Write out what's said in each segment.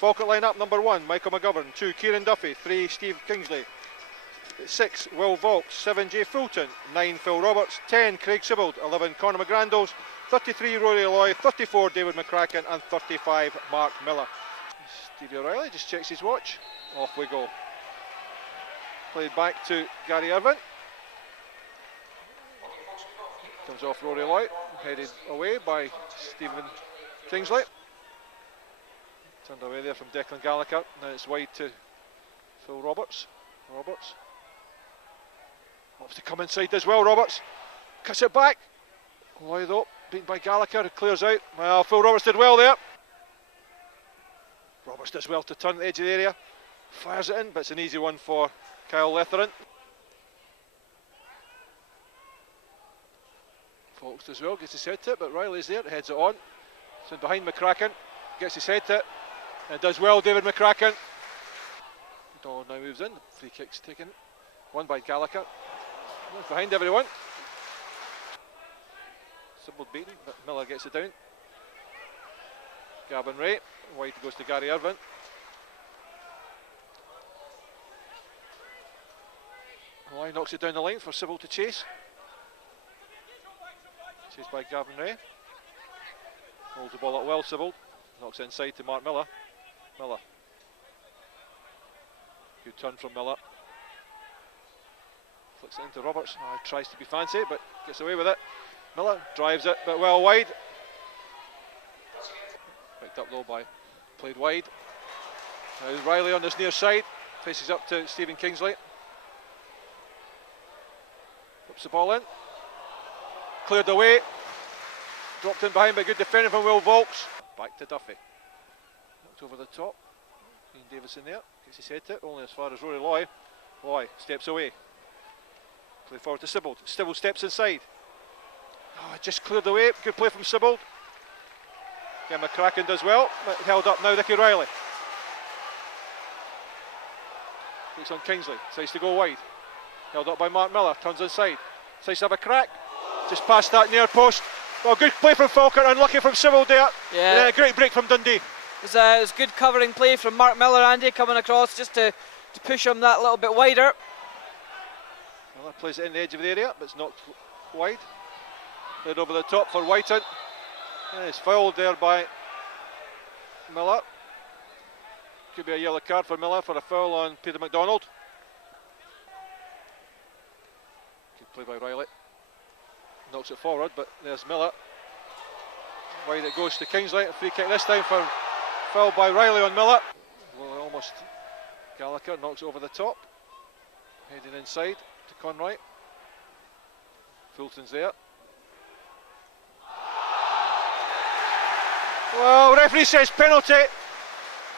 Falkirk line-up number 1, Michael McGovern. 2, Kieran Duffy. 3, Steve Kingsley. 6, Will Vaulks. 7, Jay Fulton. 9, Phil Roberts. 10, Craig Sibbald. 11, Conor McGrandles. 33, Rory Loy. 34, David McCracken. And 35, Mark Miller. Stevie O'Reilly just checks his watch. Off we go. Played back to Gary Irvine. Comes off Rory Loy. Headed away by Stephen Kingsley. Turned away there from Declan Gallagher. Now it's wide to Phil Roberts. Roberts. Wants to come inside as well, Roberts. Cuts it back. Loy though, beaten by Gallagher, who clears out. Well, Phil Roberts did well there. Roberts does well to turn at the edge of the area. Fires it in, but it's an easy one for Kyle Letheran. Faulks does well, gets his head to it, but Riley's there, heads it on. It's in behind McCracken, gets his head to it, and does well, David McCracken. Dolan now moves in, free kick's taken. Won by Gallagher. Behind everyone. Sibbald beaten, but Miller gets it down. Gavin Ray, wide goes to Gary Irvine. Loy knocks it down the line for Sibbald to chase. Chased by Gavin Ray. Holds the ball up well, Sibbald. Knocks it inside to Mark Miller. Miller. Good turn from Miller. Flicks it into Roberts. Oh, tries to be fancy, but gets away with it. Miller drives it, but well wide. Picked up low by, played wide. Now Riley on this near side. Faces up to Stephen Kingsley. Puts the ball in. Cleared away. Dropped in behind, but good defending from Will Vaulks. Back to Duffy. Knocked over the top. Ian Davison there. Gets his head to it, only as far as Rory Loy. Loy steps away. Play forward to Sibbald. Sibbald steps inside. Oh, just cleared away. Good play from Sibbald. Again, McCracken does well. But held up now, Nicky Riley. Takes on Kingsley. Decides to go wide. Held up by Mark Miller. Turns inside. Decides to have a crack. Just past that near post. Well, good play from Falkirk. Unlucky from Sibbald there. Yeah. And then a great break from Dundee. It was good covering play from Mark Miller, Andy, coming across just to push him that little bit wider. Miller plays it in the edge of the area, but it's not wide. Played over the top for Whiten. And it's fouled there by Miller. Could be a yellow card for Miller for a foul on Peter McDonald. Good play by Riley. Knocks it forward, but there's Miller. Wide it goes to Kingsley. A free kick this time for foul by Riley on Miller. Well, almost Gallagher knocks it over the top. Heading inside to Conroy. Fulton's there. Well, referee says penalty.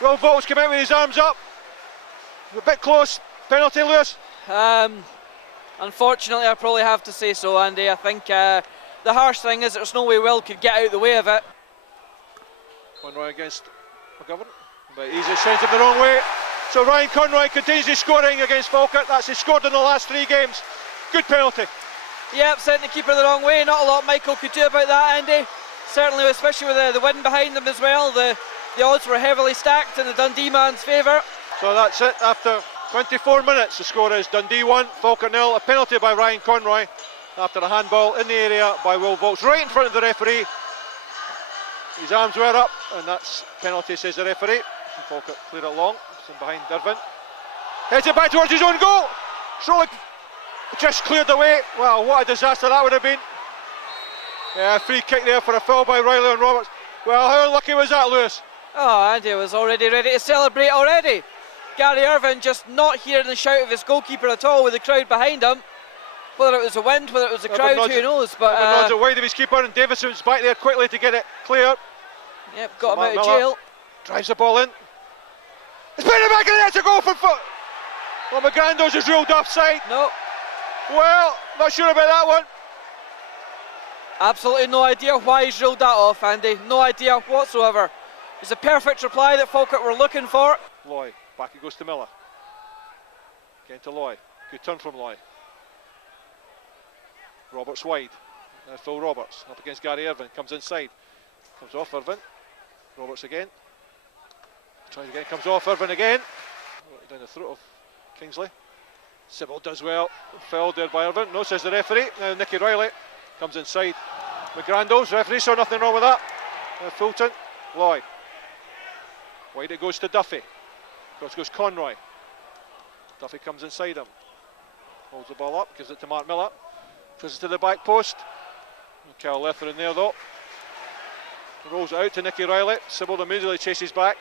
Will Vaulks came out with his arms up. A bit close. Penalty, Lewis? Unfortunately, I probably have to say so, Andy. I think the harsh thing is there's no way Will could get out the way of it. Conroy against McGovern, but he's sends him the wrong way. So Ryan Conroy continues his scoring against Falkirk. That's he scored in the last 3 games. Good penalty. Yep, sent the keeper the wrong way. Not a lot Michael could do about that, Andy. Certainly, especially with the wind behind them as well. The odds were heavily stacked in the Dundee man's favour. So that's it. After 24 minutes, the score is Dundee 1, Falkirk 0. A penalty by Ryan Conroy after a handball in the area by Will Vaulks, right in front of the referee. His arms were up, and that's penalty, says the referee. Falkirk clear it long. It's in behind Irvine. Heads it back towards his own goal. Surely just cleared away. Wow, what a disaster that would have been. Yeah, free kick there for a foul by Riley on Roberts. Well, how unlucky was that, Lewis? Oh, Andy was already ready to celebrate already. Gary Irvine just not hearing the shout of his goalkeeper at all with the crowd behind him. Whether it was the wind, whether it was the crowd, who knows? But nods it wide of his keeper, and Davison's back there quickly to get it clear. Yep, got him out of jail. Drives the ball in. It's put it back in there to go for foot. Well, McGrandles is ruled offside. No. Well, not sure about that one. Absolutely no idea why he's ruled that off, Andy. No idea whatsoever. It's a perfect reply that Falkirk were looking for. Loy, back it goes to Miller. Again to Loy. Good turn from Loy. Roberts wide. Now Phil Roberts up against Gary Irvine. Comes inside. Comes off Irvine. Roberts again. Tries again, comes off Irvine again. Down the throat of Kingsley. Sybil does well. Fouled there by Irvine. No, says the referee. Now Nicky Riley comes inside. McGrandles, referee saw nothing wrong with that. Fulton, Loy. Wide it goes to Duffy. Across goes Conroy. Duffy comes inside him. Holds the ball up, gives it to Mark Miller. Pushes it to the back post. Cal Lether in there though. Rolls it out to Nicky Riley. Sybil immediately chases back.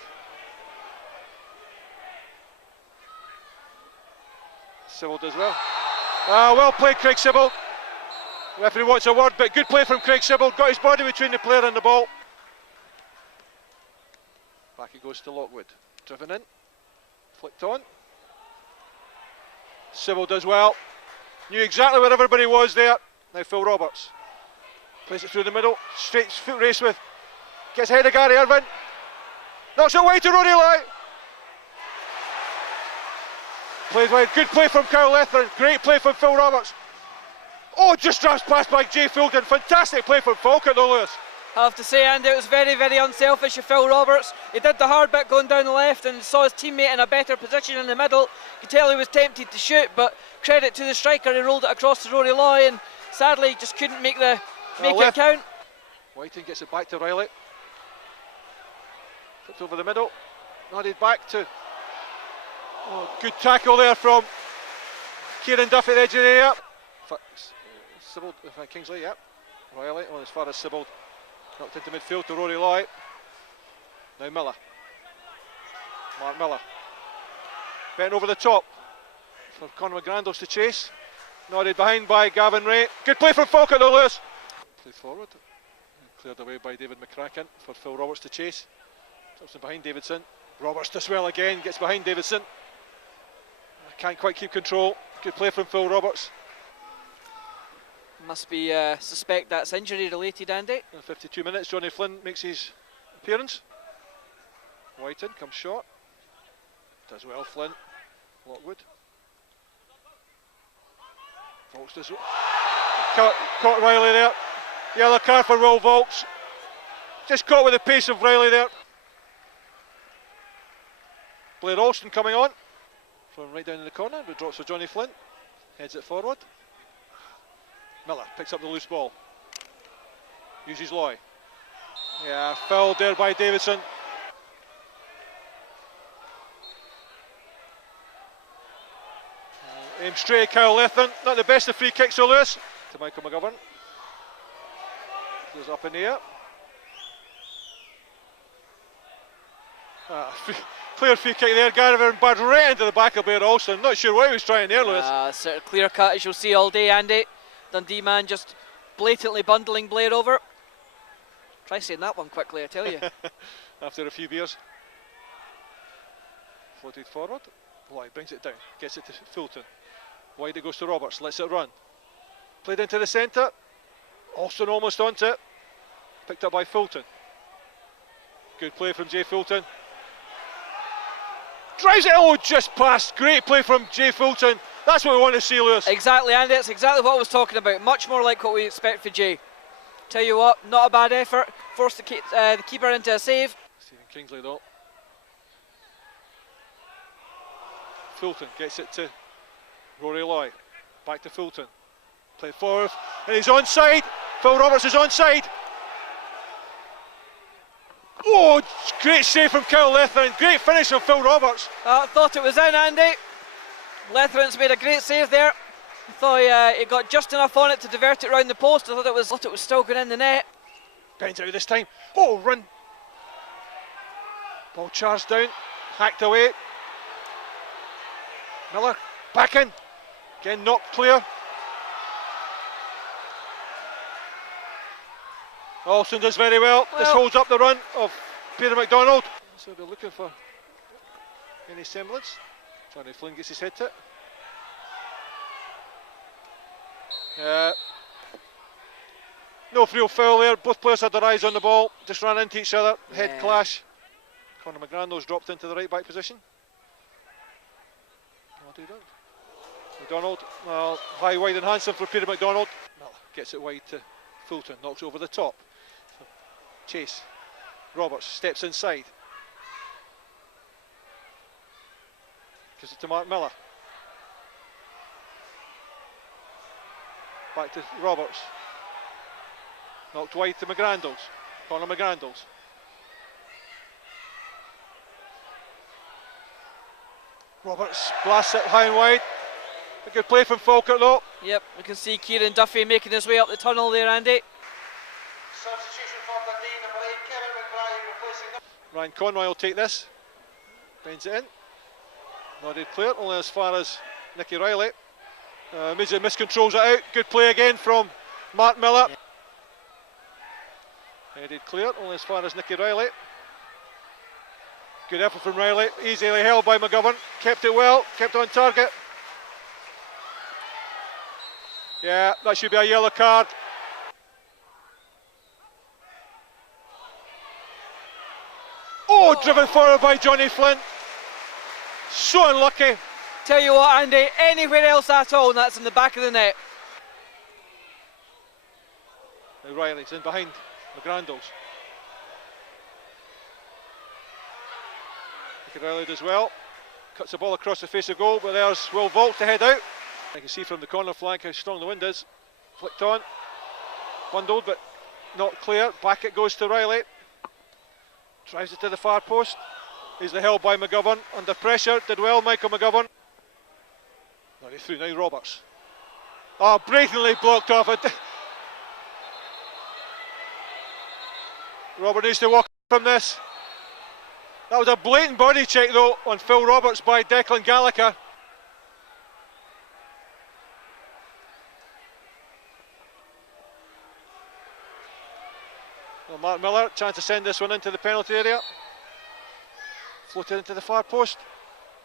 Sybil does well. Well played, Craig Sybil. The referee wants a word, but good play from Craig Sybil. Got his body between the player and the ball. Back it goes to Lockwood. Driven in. Flicked on. Sybil does well. Knew exactly where everybody was there. Now Phil Roberts. Plays it through the middle. Straight foot race with. Gets ahead of Gary Irvine. Knocks it away to Rory Lai. Played wide. Good play from Kyle Lether. Great play from Phil Roberts. Oh, just drafts past by Jay Fulton. Fantastic play from Falkirk though, Lewis. I have to say, Andy, it was very, very unselfish of Phil Roberts. He did the hard bit going down the left and saw his teammate in a better position in the middle. You could tell he was tempted to shoot, but credit to the striker, he rolled it across to Rory Loy and sadly just couldn't make it count. Whiting gets it back to Riley. Flips over the middle. Nodded back to... Oh, good tackle there from Kieran Duffy at the edge of the area. Sybil, Kingsley, yep. Riley, as far as Sybil. Knocked into midfield to Rory Loy. Now Miller. Mark Miller. Bent over the top for Conor McGrandles to chase. Nodded behind by Gavin Ray. Good play from Falkirk though, Lewis. Played forward. Cleared away by David McCracken for Phil Roberts to chase. Drops in behind Davidson. Roberts does well again, gets behind Davidson. Can't quite keep control. Good play from Phil Roberts. Must be suspect that's injury related, Andy. 52 minutes, Johnny Flynn makes his appearance. Whiten comes short. Does well, Flynn. Lockwood. Volks does well. Caught Riley there. Yellow card for Will Volks. Just caught with the pace of Riley there. Blair Alston coming on. From right down in the corner. The drops for Johnny Flynn. Heads it forward. Miller picks up the loose ball. Uses Loy. Yeah, fouled there by Davidson. Aimed straight at Kyle Lether. Not the best of free kicks, so Lewis. To Michael McGovern. Goes up in the air. Clear free kick there. Gary Bad right into the back of Blair Alston. Not sure what he was trying there, Lewis. Sort of clear cut as you'll see all day, Andy. Dundee man just blatantly bundling Blair over. Try saying that one quickly, I tell you. After a few beers. Floated forward. Lloyd brings it down. Gets it to Fulton. Wide it goes to Roberts. Lets it run. Played into the centre. Alston almost onto it. Picked up by Fulton. Good play from Jay Fulton. Drives it, oh, just past. Great play from Jay Fulton. That's what we want to see, Lewis. Exactly, Andy. That's exactly what I was talking about. Much more like what we expect for Jay. Tell you what, not a bad effort. Forced the keeper into a save. Stephen Kingsley, though. Fulton gets it to Rory Loy. Back to Fulton. Play forward, and he's onside. Phil Roberts is onside. Oh, great save from Kyle Lether and great finish from Phil Roberts. Thought it was in, Andy. Letherin's made a great save there. I thought he got just enough on it to divert it round the post. I thought it was still going in the net. Bends out this time. Oh, run. Ball charged down, hacked away. Miller back in. Again, knocked clear. Alston does very well. This holds up the run of Peter McDonald. So they're looking for any semblance. Johnny Flynn gets his head to it. No real foul there. Both players had their eyes on the ball. Just ran into each other. Head clash. Conor McGrandles dropped into the right back position. McDonald. Well, high, wide and handsome for Peter McDonald. Gets it wide to Fulton. Knocks over the top. Chase. Roberts steps inside. Gives it to Mark Miller. Back to Roberts. Knocked wide to McGrandles. Conor McGrandles. Roberts blasts it high and wide. A good play from Falkirk though. Yep, we can see Kieran Duffy making his way up the tunnel there, Andy. Substitution for Dundee, number 8, Kevin McBride replacing. Ryan Conroy will take this. Bends it in. Nodded clear, only as far as Nicky Riley. Midget miscontrols it out. Good play again from Mark Miller. Yeah. Headed clear, only as far as Nicky Riley. Good effort from Riley. Easily held by McGovern. Kept it well, kept on target. Yeah, that should be a yellow card. Oh, driven forward by Johnny Flint. So unlucky. Tell you what, Andy, anywhere else at all, and that's in the back of the net. Now Riley's in behind McGrandles. Nicky Riley does well. Cuts the ball across the face of goal, but there's Will Vault to head out. I can see from the corner flank how strong the wind is. Flicked on. Bundled, but not clear. Back it goes to Riley. Drives it to the far post. Easily held by McGovern. Under pressure. Did well, Michael McGovern. Not through now, Roberts. Oh, blatantly blocked off it. Robert needs to walk from this. That was a blatant body check though on Phil Roberts by Declan Gallagher. Well, Mark Miller, chance to send this one into the penalty area. Floated into the far post.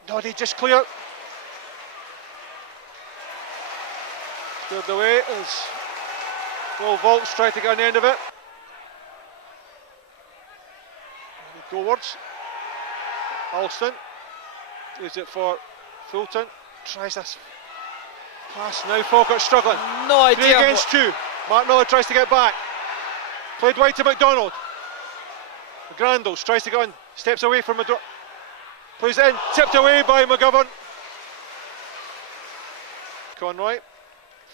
Noddy just clear. Cleared away as Will Vaults tried to get on the end of it. Gowards. Alston leaves it for Fulton. Tries this pass now. Falkirk struggling. No idea. 3 against 2. Mark Miller tries to get back. Played wide to McDonald. McGrandles tries to get on. Steps away from McDonald. Plays it in. Tipped away by McGovern. Conroy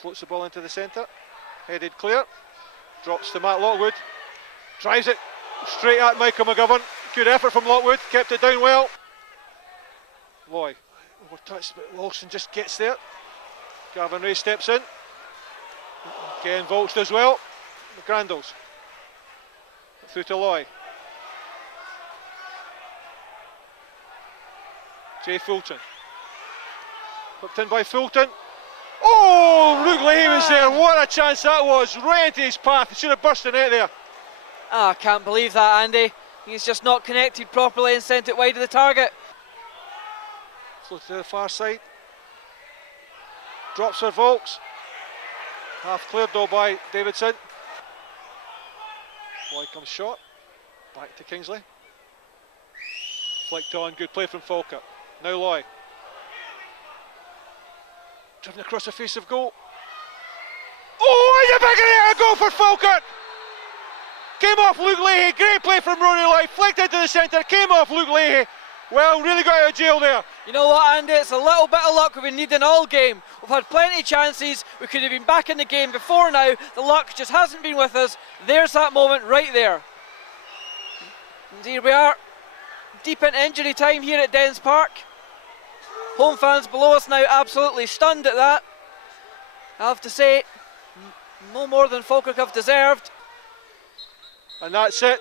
floats the ball into the centre. Headed clear. Drops to Matt Lockwood. Drives it straight at Michael McGovern. Good effort from Lockwood. Kept it down well. Loy overtouched, but Lawson just gets there. Gavin Ray steps in. Again, Volks does well. McGrandles. Through to Loy. Jay Fulton. Hooked in by Fulton. Oh, Luke Leahy was there. What a chance that was. Right into his path. He should have burst the net there. Ah, I can't believe that, Andy. He's just not connected properly and sent it wide of the target. Floats to the far side. Drops for Volks. Half cleared though by Davidson. Loy comes short. Back to Kingsley. Flicked on. Good play from Falkirk. Now Loy. Driven across the face of goal. Oh, he's a big area goal for Falkirk! Came off Luke Leahy. Great play from Rory Loy. Flicked into the centre. Came off Luke Leahy. Well, really got out of jail there. You know what, Andy? It's a little bit of luck we've been needing all game. We've had plenty of chances. We could have been back in the game before now. The luck just hasn't been with us. There's that moment right there. And here we are, deep in injury time here at Dens Park. Home fans below us now absolutely stunned at that. I have to say, no more than Falkirk have deserved. And that's it.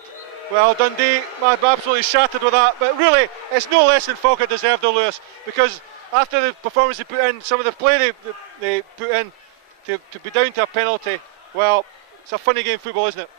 Well, Dundee, I'm absolutely shattered with that, but really, it's no less than Falkirk deserved, though, Lewis, because after the performance they put in, some of the play they put in to be down to a penalty, well, it's a funny game of football, isn't it?